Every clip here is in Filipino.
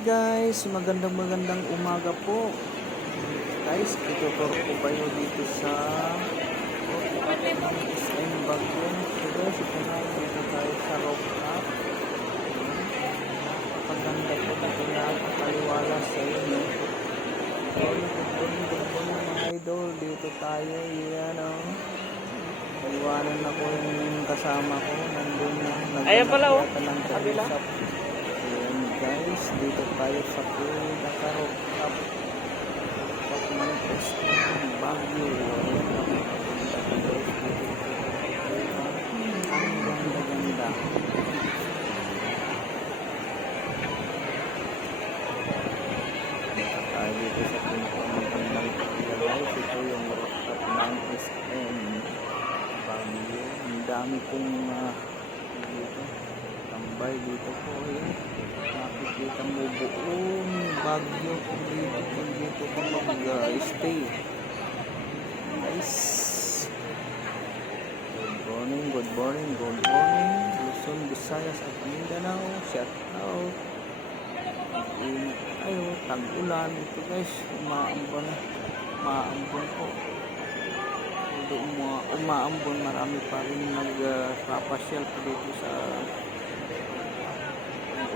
guys, magandang magandang umaga po. Guys, ituturo ko kayo dito sa SM Bagyo. So guys, ito na dito tayo sa rooftop. Napakaganda po dito na napakaliwala sa inyo. Morning, good morning mga idol. Dito tayo, yan o. Paliwanan na ko yung kasama ko. Nandun na. Ayan pala, oh. Yata ng Kabila. Guys, dito tayo sa pinaka-rooftop. Rooftop ng SM Baguio. Ayan, napakaganda guys. Dito. Ang ganda-ganda. Dito tayo dito sa pinaka-magandang guys. Ito yung rooftop ng SM Baguio. Ang dami pong uh, dito. Tambay dito po. Ayan. Makikita mo buong Baguio kung dito kung dito ka mag-stay. Nice. Good morning, good morning, good morning. Luzon, Visayas at Mindanao. Shout out. Tayo, tag-ulan. Ito guys, umaambon. Umaambon po. Umaambon, marami pa rin nagpapasyal po dito sa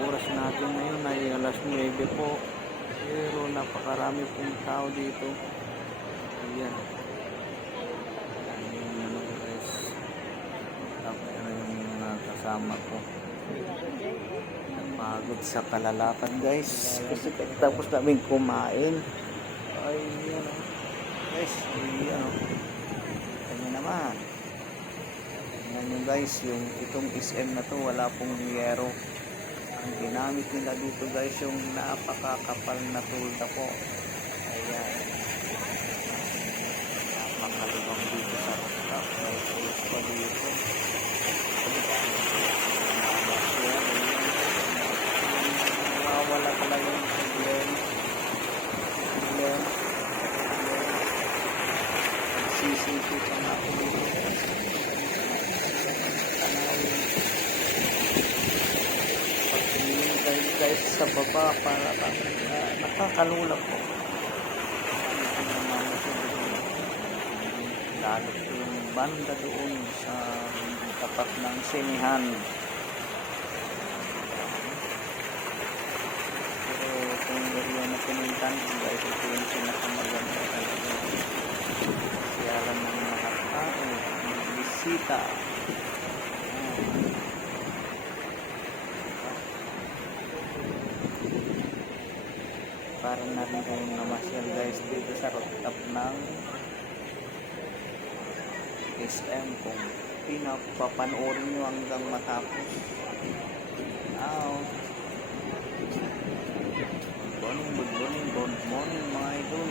oras natin ngayon ay alas 9 po. Pero napakarami pong tao dito. Ayan. Ayan yung mga guys. Tapos ano yung mga kasama ko. Napagod sa kalalakad guys. Kasi tapos namin kumain. Ay, yan o. Guys, yan o. Kanya naman. Yan yung guys, yung itong SM na to, wala pong yero. Ang ginamit nila dito guys, yung napakakapal na tulda po. Ayan. Napakalubang dito sa rooftop. May tulad pa dito. Nawawala talaga yung ako dito. Tanawin. Pagtingin kayo guys sa baba para bang uh, nakakalula po. Lalo po yung banda doon sa tapat ng sinihan. Pero kung area na pinuntan guys, ito yung pinakamaganda. Kaya lang ng mga tao, bisita. Ayan. para na rin kayong namasyal guys dito sa rooftop ng SM kung pinapapanoorin nyo hanggang matapos. Now good morning good morning good morning mga idol